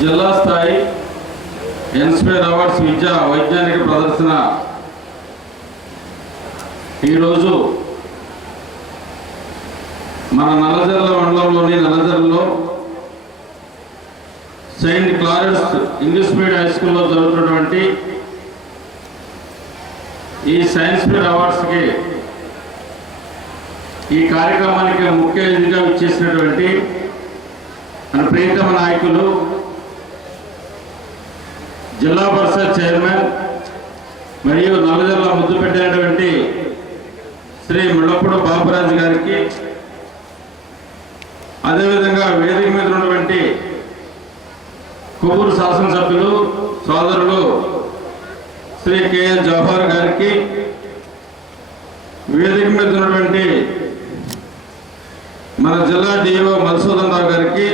జిల్లా స్థాయి inspire awards విద్యా వైజ్ఞానిక ప్రదర్శన ఈరోజు మన నల్లజర్ల మండలంలోని నల్లజర్లలో Saint Clarence English medium high స్కూల్లో జరుగుతున్నటువంటి ఈ సైన్స్ ఫేర్ అవార్డ్స్కి ఈ కార్యక్రమానికి ముఖ్య అతిథిగా ఇచ్చేసినటువంటి మన ప్రియతమ నాయకులు జిల్లా పరిషత్ చైర్మన్ మరియు నల్లజర్ల ముద్దు పెట్టినటువంటి శ్రీ ముళ్ళపూడి బాబురాజు గారికి, అదేవిధంగా వేదిక మీద ఉన్నటువంటి కొవ్వూరు శాసనసభ్యులు సోదరులు శ్రీ కెఎల్ జవహర్ గారికి, వేదిక మీద ఉన్నటువంటి మన జిల్లా డిఓ మధుసూదన్ రావు గారికి,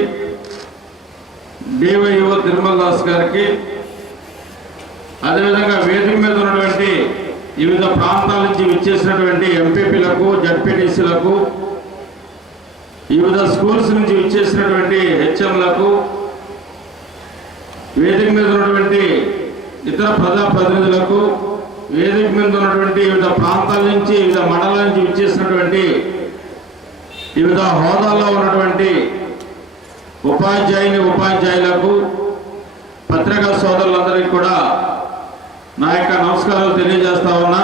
డివైఓ తిరుమల దాస్ గారికి, అదేవిధంగా వేదిక మీద ఉన్నటువంటి వివిధ ప్రాంతాల నుంచి విచ్చేసినటువంటి ఎంపీపీలకు, జడ్పీటీసీలకు, వివిధ స్కూల్స్ నుంచి విచ్చేసినటువంటి హెచ్ఎంలకు, వేదిక మీద ఉన్నటువంటి ఇతర ప్రజాప్రతినిధులకు, వేదిక మీద ఉన్నటువంటి వివిధ ప్రాంతాల నుంచి, వివిధ మండలాల నుంచి విచ్చేసినటువంటి వివిధ హోదాల్లో ఉన్నటువంటి ఉపాధ్యాయులకు, పత్రికా సోదరులందరికీ కూడా నా యొక్క నమస్కారాలు తెలియజేస్తా ఉన్నా.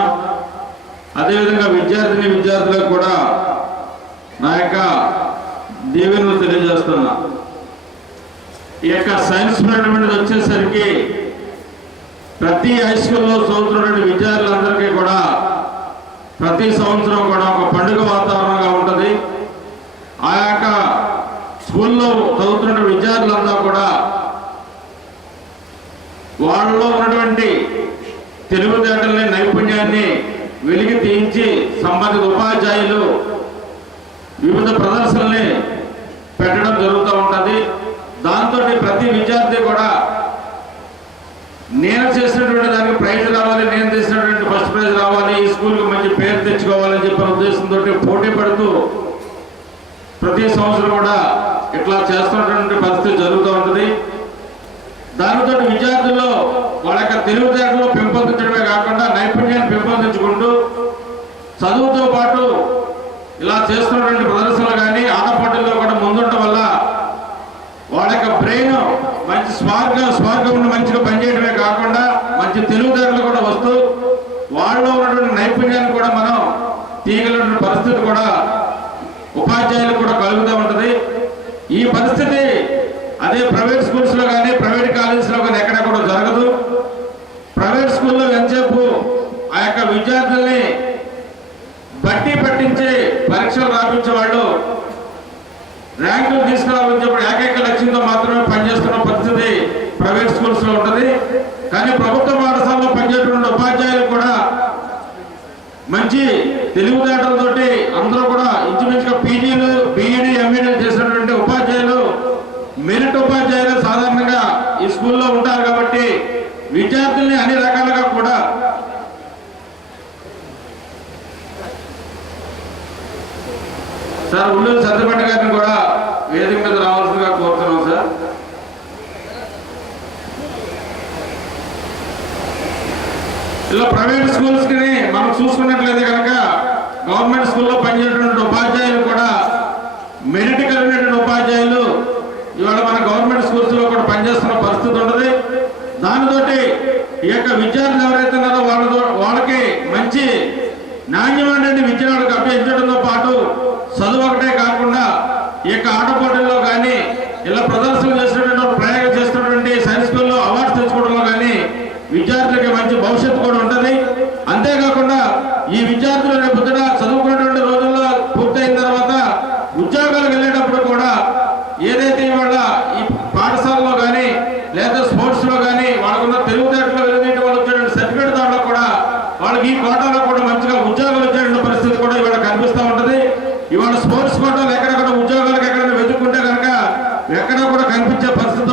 అదేవిధంగా విద్యార్థులకు కూడా నా యొక్క దీవెనలు తెలియజేస్తున్నా. ఈ యొక్క సైన్స్ ఫెయిర్ వచ్చేసరికి ప్రతి హై స్కూల్లో చదువుతున్నటువంటి విద్యార్థులందరికీ కూడా ప్రతి సంవత్సరం కూడా ఒక పండుగ వాతావరణంగా ఉంటుంది. ఆ యొక్క స్కూల్లో చదువుతున్న విద్యార్థులంతా కూడా వాళ్ళలో ఉన్నటువంటి తెలివితేటల్ని, నైపుణ్యాన్ని వెలికి తీయించి సంబంధిత ఉపాధ్యాయులు వివిధ ప్రదర్శనల్ని పెట్టడం జరుగుతూ ఉంటుంది. దాంతో ప్రతి విద్యార్థి కూడా నేను చేసినటువంటి దానికి ప్రైజ్ రావాలి, నేను చేసినటువంటి ఫస్ట్ ప్రైజ్ రావాలి, ఈ స్కూల్కి మంచి పేరు తెచ్చుకోవాలని చెప్పిన ఉద్దేశంతో పోటీ పడుతూ ప్రతి సంవత్సరం కూడా ఇట్లా చేస్తున్నటువంటి పరిస్థితి జరుగుతూ ఉంటుంది. దానితో విద్యార్థుల్లో వాళ్ళ యొక్క తెలివితేటలు పెంపొందించడమే కాకుండా నైపుణ్యాన్ని పెంపొందించుకుంటూ చదువుతో పాటు ఇలా చేస్తున్నటువంటి ప్రదర్శనలు కానీ ఆటపాటల్లో కూడా ముందుండటం వల్ల వాళ్ళ యొక్క బ్రెయిన్ మంచి స్మార్ట్గా మంచిగా పనిచేయడమే కాకుండా మంచి తెలివితేటలు కూడా వస్తూ వాళ్ళలో ఉన్నటువంటి నైపుణ్యాన్ని కూడా మనం తీయగలిగిన పరిస్థితి కూడా ఉపాధ్యాయులకు కూడా కలుగుతూ ఉంటుంది. ఈ పరిస్థితి అదే ప్రైవేట్ స్కూల్స్లో కానీ ప్రైవేట్ కాలేజెస్లో కానీ ఎక్కడ కూడా జరగదు. ప్రైవేట్ స్కూల్లో ఎంతసేపు ఆ యొక్క విద్యార్థుల్ని బట్టి పట్టించి పరీక్షలు రాపించే వాళ్ళు ర్యాంకులు తీసుకురావాలని ఏకైక లక్ష్యంతో మాత్రమే పనిచేస్తున్న పరిస్థితి ప్రైవేట్ స్కూల్స్లో ఉంటుంది. కానీ ప్రభుత్వ పాఠశాలలో పనిచేస్తున్న ఉపాధ్యాయులు కూడా మంచి తెలివితేటలతోటి అందరూ కూడా ఇంచుమించుగా పీజీలు, బీఈడీ, ఎంఈడీలు చేసినటువంటి ఉపాధ్యాయులు, మెరిట్ ఉపాధ్యాయులు సాధారణంగా ఈ స్కూల్లో ఉంటారు. కాబట్టి విద్యార్థుల్ని అన్ని రకాలుగా కూడా సార్ ఉల్లూరు సత్యపట్టి గారిని కూడా వేదిక మీద రావాల్సిందిగా కోరుతున్నాం. సార్ ఇలా ప్రైవేట్ స్కూల్స్ కి మనం చూసుకున్నట్లయితే కనుక గవర్నమెంట్ స్కూల్లో పనిచేసేటువంటి ఉపాధ్యాయులు కూడా మెరిట్ కలిగినటువంటి ఉపాధ్యాయులు ఇవాళ మన గవర్నమెంట్ స్కూల్స్ లో కూడా పనిచేస్తున్న పరిస్థితి ఉంటుంది. దానితోటి ఈ యొక్క విద్యార్థులు ఎవరైతే ఉన్నారో వాళ్ళకి మంచి నాణ్యమైనటువంటి విద్యను అభ్యసించడంతో పాటు చదువు ఒకటే కాకుండా ఈ యొక్క ఆట పోటీల్లో కానీ ఇలా ప్రదర్శనలు చేసినటువంటి ప్రయోగం చేస్తున్నటువంటి సైన్స్ స్కూల్లో అవార్డ్స్ తెచ్చుకోవడంలో కానీ విద్యార్థులకి మంచి భవిష్యత్తు కూడా ఉంటుంది. అంతేకాకుండా ఈ విద్యార్థులు రేపు చదువుకున్నటువంటి రోజుల్లో పూర్తయిన తర్వాత ఉద్యోగాలకు వెళ్ళేటప్పుడు కూడా ఏదైతే ఇవాళ ఈ పాఠశాలలో కానీ లేదా స్పోర్ట్స్ లో కానీ వాళ్ళకున్న తెలివితేటలో వెళ్ళిన వాళ్ళు వచ్చేటువంటి సర్టిఫికేట్ దాంట్లో కూడా వాళ్ళకి ఈ కోటాలో కూడా మంచిగా ఉద్యోగాలు వచ్చేటువంటి పరిస్థితి కూడా ఇవాళ కనిపిస్తూ ఉంటుంది. ఇవాళ స్పోర్ట్స్ కోటాలు ఎక్కడెక్కడ ఉద్యోగాలకు ఎక్కడైనా వెతుక్కుంటే కనుక ఎక్కడా కూడా కనిపించే పరిస్థితి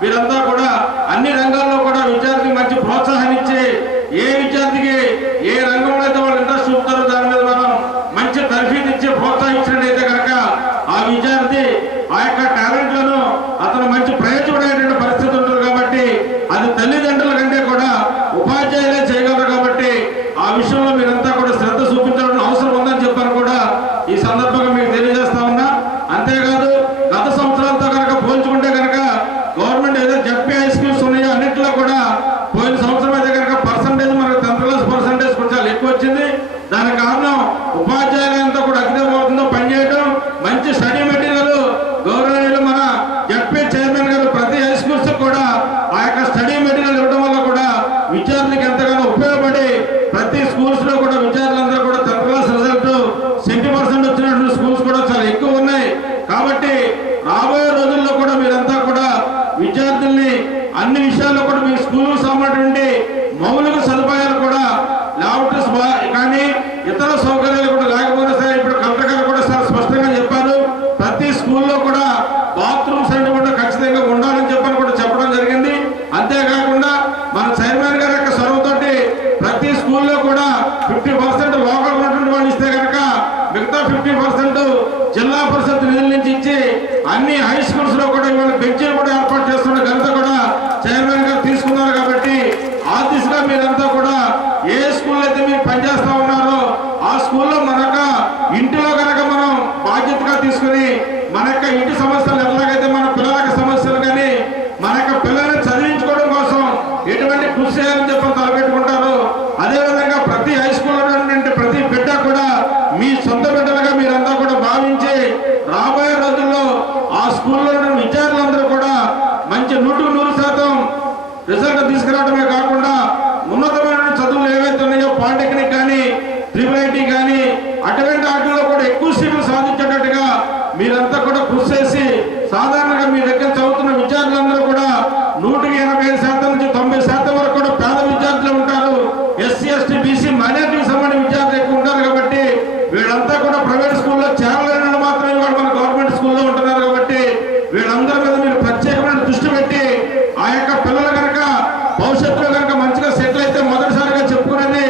మీరంతా కూడా అన్ని రంగాల్లో కూడా విద్యార్థికి మంచి ప్రోత్సాహం ఇచ్చి ఏ విద్యార్థికి ఏ రంగంలో అయితే వాళ్ళు ఇంట్రెస్ట్ చూపుతారో దాని మీద మనం మంచి తర్ఫీదు ఇచ్చి ప్రోత్సహించినట్టయితే కనుక ఆ విద్యార్థి ఆ యొక్క టాలెంట్లను అతను మంచి ప్రయోజనమైనటువంటి పరిస్థితి ఉంటుంది కాబట్టి అది తల్లిదండ్రుల కంటే కూడా ఉపాధ్యాయులే చేయగలరు కాబట్టి ఆ విషయంలో మీరంతా కూడా శ్రద్ధ చూపించాల్సిన అవసరం ఉందని చెప్పని కూడా ఈ సందర్భంగా మీకు తెలియజేస్తా ఉన్నా. అంతేకాదు గత సంవత్సరాలతో కనుక పోల్చుకుంటే కనుక గవర్నమెంట్ ఏదో జడ్పీ హై స్కూల్స్ ఉన్నాయో అన్నింటిలో కూడా పోయిన సంవత్సరం అయితే కనుక పర్సంటేజ్ మనకు 10th క్లాస్ పర్సంటేజ్ కొంచెం ఎక్కువ వచ్చింది. దానికి కారణం ఉపాధ్యాయులంతా కూడా అగ్నిమవుతుందో పనిచేయడం, మంచి స్టడీ మెటీరియల్ గౌరవనీయులు మన జడ్పీ చైర్మన్ గారు ప్రతి హై స్కూల్స్ కూడా ఆ యొక్క స్టడీ మెటీరియల్ ఇవ్వడం వల్ల కూడా విద్యార్థులకు ఎంతగానో ఉపయోగపడి ప్రతి స్కూల్స్ లో కూడా విద్యార్థులందరూ కూడా 10th క్లాస్ రిజల్ట్ 70% వచ్చినటువంటి స్కూల్స్ కూడా చాలా ఎక్కువ ఉన్నాయి. కాబట్టి రాబోయే రోజుల్లో కూడా మీరంతా కూడా విద్యార్థుల్ని అన్ని విషయాల్లో కూడా మీ స్కూల్ సంబంధించినటువంటి మౌలిక సదుపాయాలు కూడా ల్యాబొరేటరీస్ కానీ ఇతర సౌకర్యాలు కూడా లేకపోయినా సరే ఇప్పుడు కలెక్టర్ గారు కూడా చాలా స్పష్టంగా చెప్పారు. ప్రతి స్కూల్లో కూడా బాత్రూమ్స్ అన్ని కూడా ఖచ్చితంగా ఉండాలని చెప్పని కూడా చెప్పడం జరిగింది. అంతేకాకుండా మన చైర్మన్ గారి యొక్క చొరవతోటి ప్రతి స్కూల్లో కూడా 50% లోకల్ ఉన్నటువంటి వాళ్ళు ఇస్తే కనుక మిగతా 50% జిల్లా పరిషత్ నిధుల నుంచి ఇచ్చి అన్ని హై స్కూల్స్ లో కూడా ఇవాళ బెంచీలు కూడా ఏర్పాటు చేస్తున్న ఘనత కూడా చైర్మన్ గారు తీసుకున్నారు. కాబట్టి ఆ దిశగా మీరంతా కూడా ఏ స్కూల్ అయితే మీరు పనిచేస్తా ఉన్నారో ఆ స్కూల్లో మనక ఇంటిలో కనుక మనం బాధ్యతగా తీసుకుని మన యొక్క ఇంటి సమస్యలు ఎలాగైతే మన పిల్లల సమస్యలు కానీ మన యొక్క పిల్లల్ని చదివించుకోవడం కోసం ఎటువంటి కృషి చేయాలని చెప్పి తలపెట్టుకుంటారు. అదేవిధంగా ప్రతి హై స్కూల్లో ఉన్నటువంటి ప్రతి బిడ్డ కూడా మీ సొంత బిడ్డలుగా మీరంతా కూడా భావించి రాబోయే రోజుల్లో ఆ స్కూల్లో ఉన్న విద్యార్థులందరూ కూడా మంచి 100% రిజల్ట్ తీసుకురావడమే కాకుండా ఉన్నతమైన చదువులు ఏవైతే ఉన్నాయో పాలిటెక్నిక్ కానీ IIIT కానీ అటువంటి వాటిలో కూడా ఎక్కువ సీట్లు సాధించేటట్టుగా మీరంతా కూడా కృషి చేసి సాధారణంగా మీ దగ్గర చదువుతున్న విద్యార్థులందరూ కూడా 185% నుంచి 90% వరకు కూడా పేద విద్యార్థులు ఉంటారు. SC ST BC మైనారిటీకి సంబంధించిన విద్యార్థులు ఎక్కువ ఉంటారు. కాబట్టి వీళ్ళంతా కూడా ప్రైవేట్ స్కూల్లో చేరలేని మాత్రమే వాళ్ళు మన గవర్నమెంట్ స్కూల్లో ఉంటున్నారు. కాబట్టి వీళ్ళందరి మీద మీరు ప్రత్యేకమైన దృష్టి పెట్టి ఆ యొక్క పిల్లలు కనుక భవిష్యత్తులో కనుక మంచిగా సెటిల్ అయితే మొదటిసారిగా చెప్పుకునేది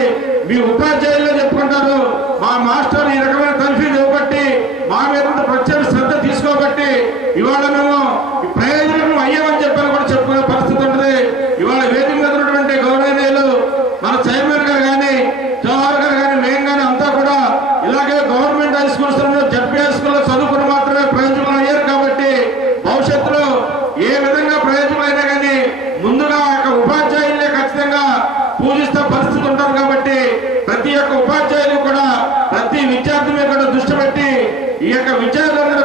మీ ఉపాధ్యాయులే చెప్పుకుంటారు. మా మాస్టర్ ఈ రకమైన తర్ఫీదు ఇవ్వబట్టి మా మీద ప్రత్యేక శ్రద్ధ తీసుకోబట్టి ఇవాళ మేము ప్రయోజనం అయ్యామని చెప్పని కూడా చెప్పుకునే పరిస్థితి ఉంటుంది. ఇవాళ వేదిక మీద ఉన్నటువంటి గౌరవనీయులు మన చైర్మన్ గారు కానీ జవహర్ గారు కానీ మేము కానీ అంతా కూడా ఇలాగే government high schools ZP high స్కూల్లో చదువుకుని మాత్రమే ప్రయోజనం అయ్యారు. కాబట్టి భవిష్యత్తులో ఏ విధంగా ప్రయోజనం అయినా కానీ ముందుగా ఆ యొక్క ఉపాధ్యాయులే ఖచ్చితంగా పూజిస్తే పరిస్థితి ఉంటారు. కాబట్టి ప్రతి ఒక్క ఉపాధ్యాయులు కూడా ప్రతి విద్యార్థి మీద కూడా దృష్టి పెట్టి ఈ యొక్క విద్యార్థులందరూ